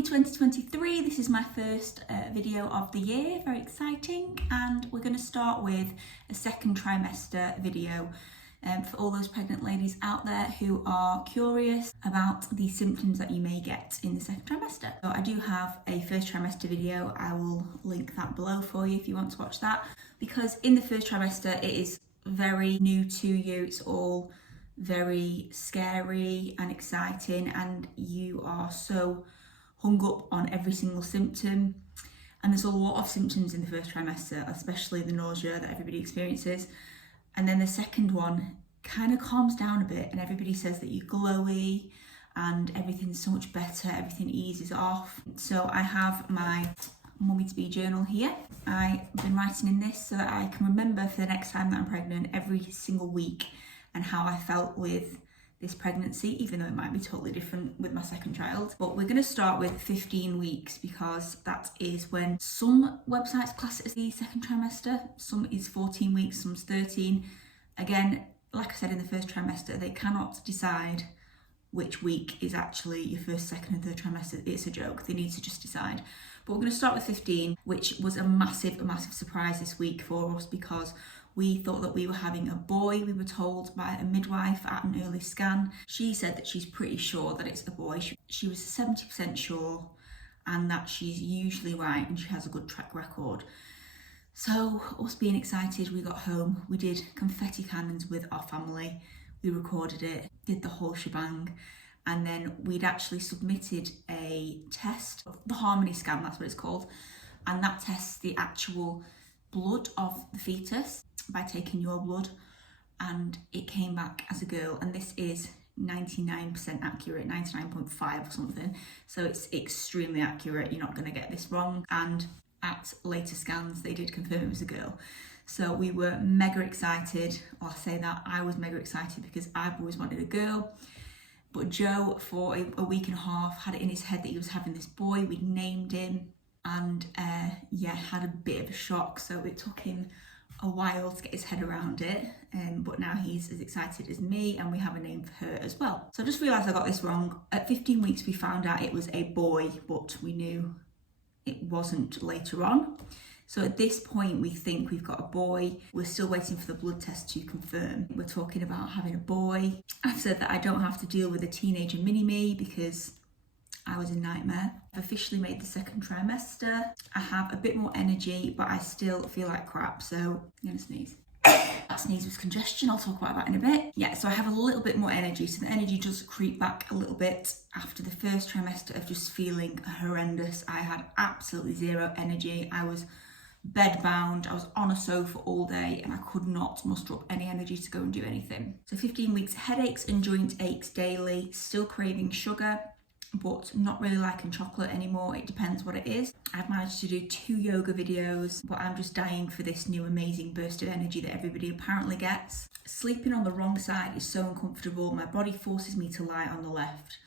Happy 2023, this is my first video of the year, very exciting, and we're going to start with a second trimester video for all those pregnant ladies out there who are curious about the symptoms that you may get in the second trimester. So I do have a first trimester video, I will link that below for you if you want to watch that, because in the first trimester it is very new to you, it's all very scary and exciting, and you are so hung up on every single symptom, and there's a lot of symptoms in the first trimester, especially the nausea that everybody experiences. And then the second one kind of calms down a bit and everybody says that you're glowy and everything's so much better, everything eases off. So I have my mummy to be journal here. I've been writing in this so that I can remember for the next time that I'm pregnant every single week and how I felt with this pregnancy, even though it might be totally different with my second child. But we're going to start with 15 weeks because that is when some websites class it as the second trimester, some is 14 weeks, some's 13. Again, like I said in the first trimester, they cannot decide which week is actually your first, second and third trimester. It's a joke, they need to just decide. But we're going to start with 15, which was a massive surprise this week for us because we thought that we were having a boy. We were told by a midwife at an early scan. She said that she's pretty sure that it's a boy. She was 70% sure, and that she's usually right and she has a good track record. So us being excited, we got home, we did confetti cannons with our family, we recorded it, did the whole shebang, and then we'd actually submitted a test, the harmony scan, that's what it's called, and that tests the actual blood of the fetus by taking your blood, and it came back as a girl, and this is 99% accurate, 99.5 or something, so it's extremely accurate, you're not going to get this wrong. And at later scans they did confirm it was a girl, so we were mega excited. I'll say that I was mega excited because I've always wanted a girl, but Joe for a week and a half had it in his head that he was having this boy. We named him and had a bit of a shock, so it took him a while to get his head around it, but now he's as excited as me and we have a name for her as well. So I just realised I got this wrong. At 15 weeks we found out it was a boy, but we knew it wasn't later on. So at this point we think we've got a boy. We're still waiting for the blood test to confirm. We're talking about having a boy. I've said that I don't have to deal with a teenager mini-me because I was a nightmare. I've officially made the second trimester. I have a bit more energy, but I still feel like crap, so I'm gonna sneeze. That sneeze was congestion, I'll talk about that in a bit. Yeah, so I have a little bit more energy, so the energy does creep back a little bit after the first trimester of just feeling horrendous. I had absolutely zero energy. I was bedbound, I was on a sofa all day and I could not muster up any energy to go and do anything. So 15 weeks, headaches and joint aches daily, still craving sugar, but not really liking chocolate anymore. It depends what it is. I've managed to do 2 yoga videos, but I'm just dying for this new amazing burst of energy that everybody apparently gets. Sleeping on the wrong side is so uncomfortable. My body forces me to lie on the left.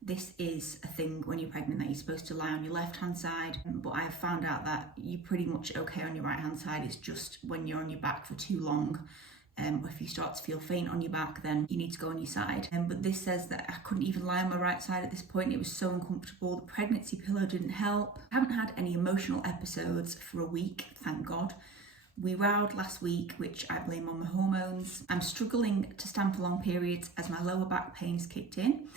This is a thing when you're pregnant, that you're supposed to lie on your left hand side, but I've found out that you're pretty much okay on your right hand side. It's just when you're on your back for too long, if you start to feel faint on your back, then you need to go on your side. But this says that I couldn't even lie on my right side at this point. It was so uncomfortable. The pregnancy pillow didn't help. I haven't had any emotional episodes for a week, thank God. We rowed last week, which I blame on my hormones. I'm struggling to stand for long periods as my lower back pains kicked in.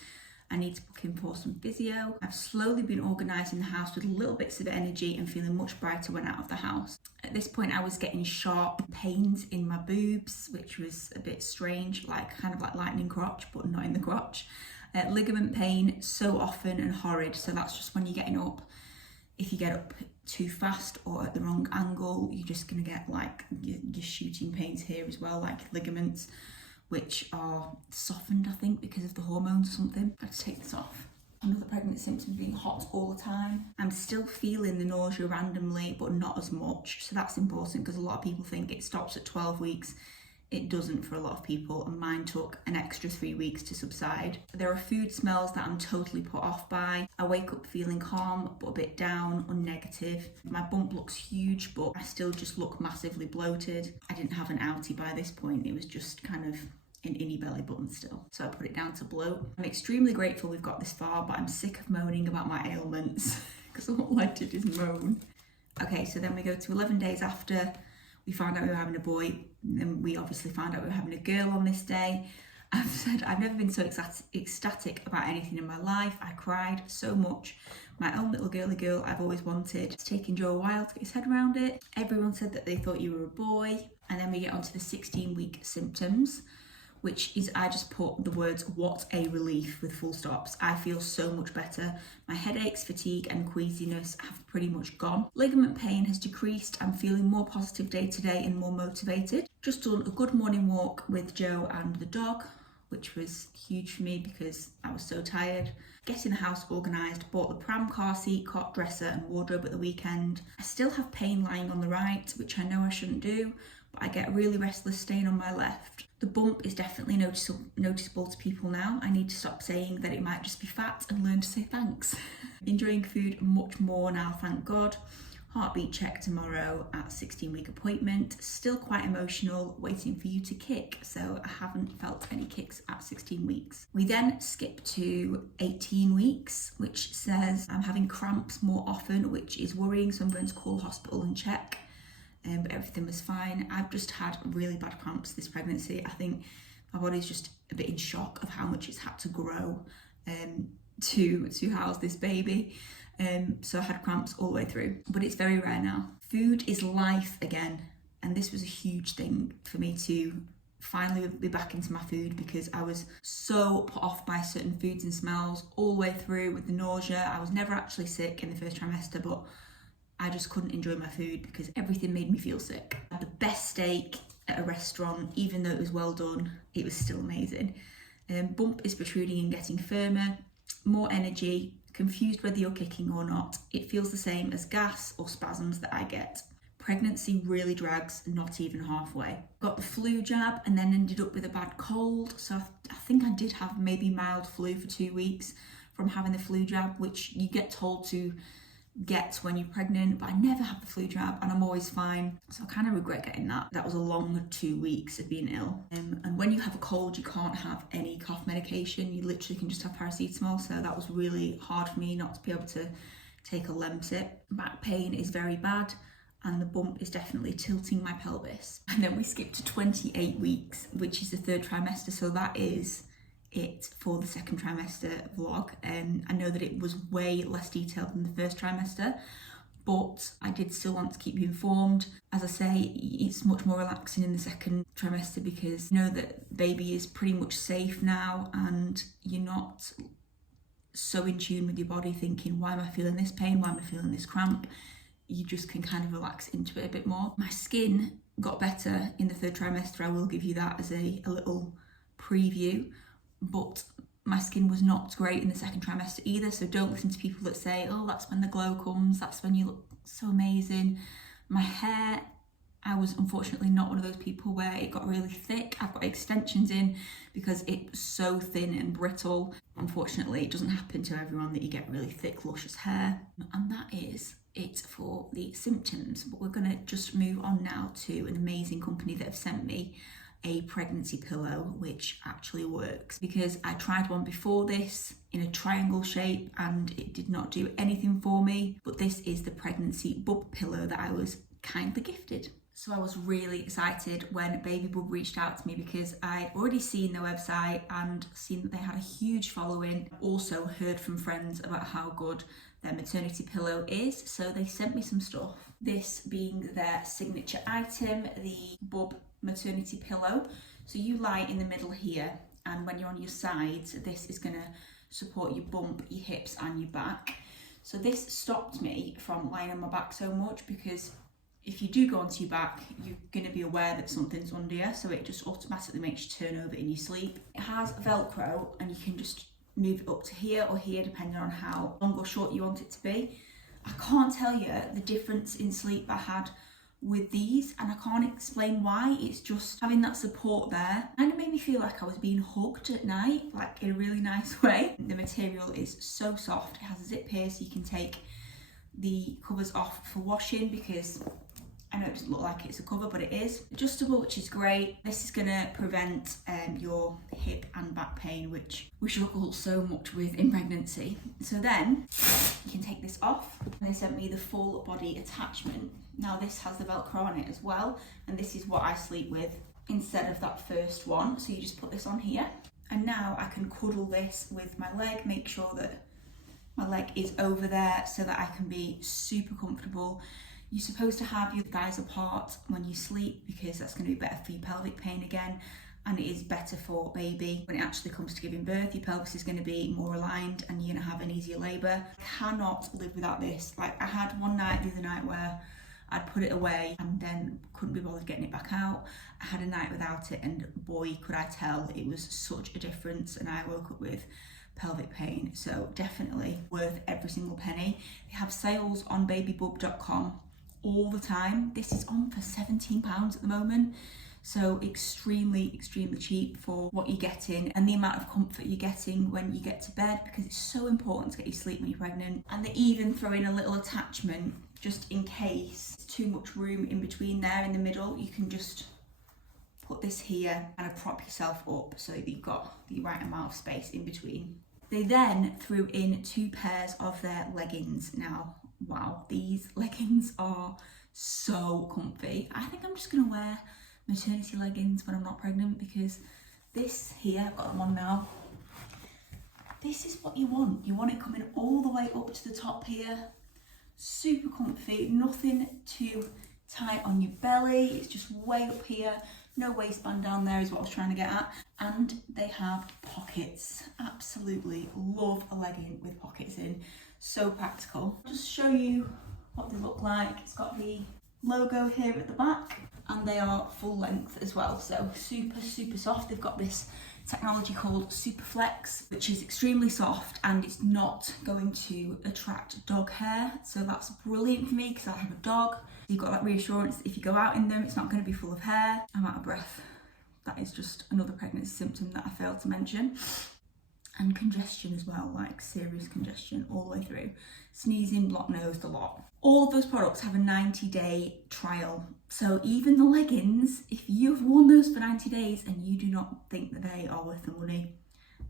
I need to book in for some physio. I've slowly been organising the house with little bits of energy and feeling much brighter when out of the house. At this point I was getting sharp pains in my boobs, which was a bit strange, kind of like lightning crotch, but not in the crotch. Ligament pain so often and horrid, so that's just when you're getting up. If you get up too fast or at the wrong angle, you're just going to get your shooting pains here as well, like ligaments, which are softened, I think, because of the hormones or something. I've got to take this off. Another pregnant symptom being hot all the time. I'm still feeling the nausea randomly, but not as much. So that's important because a lot of people think it stops at 12 weeks. It doesn't for a lot of people, and mine took an extra 3 weeks to subside. There are food smells that I'm totally put off by. I wake up feeling calm, but a bit down or negative. My bump looks huge, but I still just look massively bloated. I didn't have an outie by this point. It was just kind of an innie belly button still. So I put it down to bloat. I'm extremely grateful we've got this far, but I'm sick of moaning about my ailments because all I did is moan. Okay, so then we go to 11 days after we found out we were having a boy, and then we obviously found out we were having a girl on this day. I've said I've never been so ecstatic about anything in my life. I cried so much. My own little girly girl I've always wanted. It's taken Joe a while to get his head around it. Everyone said that they thought you were a boy. And then we get onto the 16-week symptoms, which is, I just put the words, what a relief, with full stops. I feel so much better. My headaches, fatigue and queasiness have pretty much gone. Ligament pain has decreased. I'm feeling more positive day to day and more motivated. Just done a good morning walk with Joe and the dog, which was huge for me because I was so tired. Getting the house organised, bought the pram, car seat, cot, dresser and wardrobe at the weekend. I still have pain lying on the right, which I know I shouldn't do, but I get really restless staying on my left. The bump is definitely noticeable to people now. I need to stop saying that it might just be fat and learn to say thanks. Enjoying food much more now, thank God. Heartbeat check tomorrow at 16-week appointment. Still quite emotional, waiting for you to kick. So I haven't felt any kicks at 16 weeks. We then skip to 18 weeks, which says I'm having cramps more often, which is worrying. So I'm going to call hospital and check. But everything was fine. I've just had really bad cramps this pregnancy. I think my body's just a bit in shock of how much it's had to grow to house this baby. So I had cramps all the way through, but it's very rare now. Food is life again, and this was a huge thing for me to finally be back into my food, because I was so put off by certain foods and smells all the way through with the nausea. I was never actually sick in the first trimester, but I just couldn't enjoy my food because everything made me feel sick. I had the best steak at a restaurant, even though it was well done, it was still amazing. Bump is protruding and getting firmer, more energy, confused whether you're kicking or not. It feels the same as gas or spasms that I get. Pregnancy really drags, not even halfway. Got the flu jab and then ended up with a bad cold. So I think I did have maybe mild flu for 2 weeks from having the flu jab, which you get told to get when you're pregnant, but I never have the flu jab and I'm always fine. So I kind of regret getting that. That was a long 2 weeks of being ill. And when you have a cold, you can't have any cough medication. You literally can just have paracetamol. So that was really hard for me not to be able to take a Lemsip. Back pain is very bad and the bump is definitely tilting my pelvis. And then we skip to 28 weeks, which is the third trimester. So that is it for the second trimester vlog. I know that it was way less detailed than the first trimester, but I did still want to keep you informed. As I say, it's much more relaxing in the second trimester because you know that baby is pretty much safe now and you're not so in tune with your body thinking, why am I feeling this pain? Why am I feeling this cramp? You just can kind of relax into it a bit more. My skin got better in the third trimester. I will give you that as a little preview. But my skin was not great in the second trimester either, so don't listen to people that say, oh, that's when the glow comes, that's when you look so amazing. My hair, I was unfortunately not one of those people where it got really thick. I've got extensions in because it's so thin and brittle. Unfortunately, it doesn't happen to everyone that you get really thick, luscious hair. And that is it for the symptoms, but we're gonna just move on now to an amazing company that have sent me a pregnancy pillow, which actually works, because I tried one before this in a triangle shape and it did not do anything for me. But this is the pregnancy bub pillow that I was kindly gifted. So I was really excited when Baby Bub reached out to me because I'd already seen their website and seen that they had a huge following. Also heard from friends about how good their maternity pillow is, so they sent me some stuff. This being their signature item, the Bub maternity pillow. So you lie in the middle here, and when you're on your sides, this is going to support your bump, your hips and your back. So this stopped me from lying on my back so much, because if you do go onto your back, you're going to be aware that something's under you, so it just automatically makes you turn over in your sleep. It has Velcro and you can just move it up to here or here depending on how long or short you want it to be. I can't tell you the difference in sleep I had with these, and I can't explain why. It's just having that support there kind of made me feel like I was being hugged at night, like in a really nice way. The material is so soft. It has a zip here so you can take the covers off for washing, because I know it doesn't look like it's a cover, but it is. Adjustable, which is great. This is gonna prevent your hip and back pain, which we struggle so much with in pregnancy. So then you can take this off. And they sent me the full body attachment. Now this has the Velcro on it as well, and this is what I sleep with instead of that first one. So you just put this on here, and now I can cuddle this with my leg, make sure that my leg is over there so that I can be super comfortable. You're supposed to have your thighs apart when you sleep because that's going to be better for your pelvic pain again, and it is better for baby. When it actually comes to giving birth, your pelvis is going to be more aligned and you're going to have an easier labour. Cannot live without this. Like, I had one night the other night where I'd put it away and then couldn't be bothered getting it back out. I had a night without it, and boy, could I tell it was such a difference, and I woke up with pelvic pain. So definitely worth every single penny. They have sales on babybub.com all the time. This is on for £17 at the moment, so extremely cheap for what you're getting and the amount of comfort you're getting when you get to bed, because it's so important to get your sleep when you're pregnant. And they even throw in a little attachment just in case there's too much room in between there in the middle. You can just put this here and prop yourself up so that you've got the right amount of space in between. They then threw in 2 pairs of their leggings. Now, wow, these leggings are so comfy. I think I'm just gonna wear maternity leggings when I'm not pregnant, because this here, I've got them on now, this is what you want. You want it coming all the way up to the top here. Super comfy, nothing too tight on your belly. It's just way up here. No waistband down there is what I was trying to get at. And they have pockets. Absolutely love a legging with pockets in. So practical. I'll just show you what they look like. It's got the logo here at the back, and they are full length as well. So super soft. They've got this technology called Super Flex, which is extremely soft and it's not going to attract dog hair. So that's brilliant for me because I have a dog. You've got that reassurance that if you go out in them, it's not going to be full of hair. I'm out of breath. That is just another pregnancy symptom that I failed to mention. And congestion as well, like serious congestion all the way through. Sneezing, blocked-nosed a lot. All of those products have a 90-day trial. So even the leggings, if you've worn those for 90 days and you do not think that they are worth the money,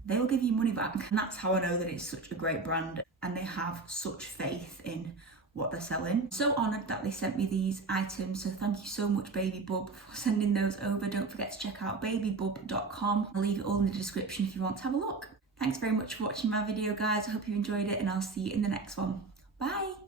they will give you money back. And that's how I know that it's such a great brand and they have such faith in what they're selling. So honoured that they sent me these items, so thank you so much Baby Bub for sending those over. Don't forget to check out babybub.com. I'll leave it all in the description if you want to have a look. Thanks very much for watching my video, guys. I hope you enjoyed it and I'll see you in the next one. Bye!